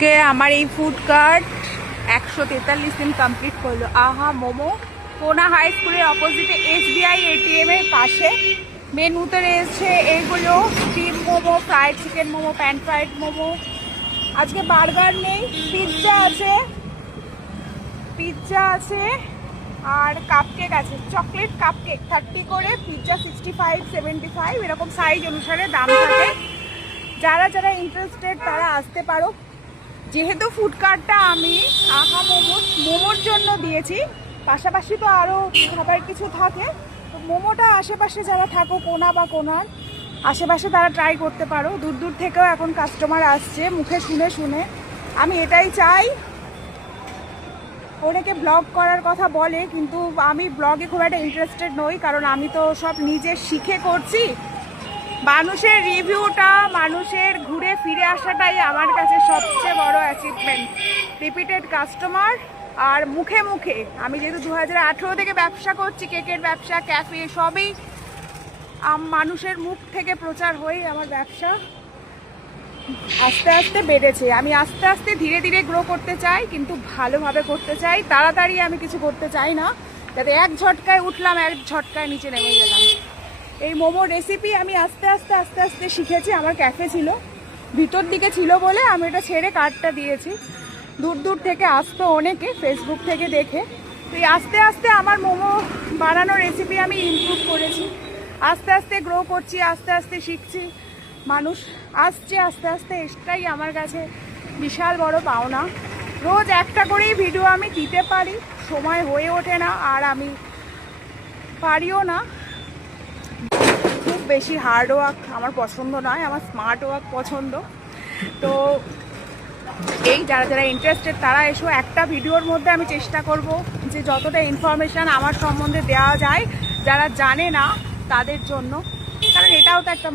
কে আমার এই food cart 143 দিন কমপ্লিট করলো। আহা মোমো, কোনা হাই স্কুলের অপোজিটে SBI ATM এর পাশে। মেনুতে রয়েছে এইগুলো: steam momo, fried chicken momo, pan fried momo. আজকে বার্গার নেই, পিৎজা আছে আর কাপকেক আছে। চকলেট কাপকেক 30 করে, পিৎজা 65, 75, এরকম সাইজ অনুসারে দাম থাকে। যারা যারা ইন্টারেস্টেড তারা আসতে পারো। যেহেতু ফুড কার্টটা আমি আহা মোমোর জন্য দিয়েছি, পাশাপাশি তো আরও খাবার কিছু থাকে, তো মোমোটা আশেপাশে যারা থাকো কোনা বা কোনার আশেপাশে তারা ট্রাই করতে পারো। দূর দূর থেকেও এখন কাস্টমার আসছে মুখে শুনে শুনে। আমি এটাই চাই। অনেকে ব্লগ করার কথা বলে, কিন্তু আমি ব্লগে খুব একটা ইন্টারেস্টেড নই, কারণ আমি তো সব নিজে শিখে করছি। মানুষের রিভিউটা, মানুষের ঘুরে ফিরে আসাটাই আমার কাছে সবচেয়ে বড় অ্যাচিভমেন্ট। রিপিটেড কাস্টমার আর মুখে মুখে। আমি যেহেতু 2018 থেকে ব্যবসা করছি, কেকের ব্যবসা, ক্যাফে, সবই মানুষের মুখ থেকে প্রচার হয়ে আমার ব্যবসা আস্তে আস্তে বেড়েছে। আমি আস্তে আস্তে ধীরে ধীরে গ্রো করতে চাই, কিন্তু ভালোভাবে করতে চাই। তাড়াতাড়ি আমি কিছু করতে চাই না, যাতে এক ঝটকায় উঠলাম, এক ঝটকায় নিচে নেমে গেলাম। এই মোমোর রেসিপি আমি আস্তে আস্তে শিখেছি। আমার ক্যাফে ছিল, ভিতর দিকে ছিল বলে আমি এটা ছেড়ে কার্ডটা দিয়েছি। দূর দূর থেকে আসতো অনেকে ফেসবুক থেকে দেখে। তো আস্তে আস্তে আমার মোমো বানানোর রেসিপি আমি ইমপ্রুভ করেছি। আস্তে আস্তে গ্রো করছি, আস্তে আস্তে শিখছি। মানুষ আসছে আস্তে আস্তে, এটাই আমার কাছে বিশাল বড় পাওনা। রোজ একটা করেই ভিডিও আমি দিতে পারি, সময় হয়ে ওঠে না, আর আমি পারিও না। খুব বেশি হার্ড ওয়ার্ক আমার পছন্দ নয়, আমার স্মার্ট ওয়ার্ক পছন্দ। তো এই যারা যারা ইন্টারেস্টেড তারা এসো। একটা ভিডিওর মধ্যে আমি চেষ্টা করব যে যতটা ইনফরমেশান আমার সম্বন্ধে দেওয়া যায় যারা জানে না তাদের জন্য, কারণ এটাও তো একটা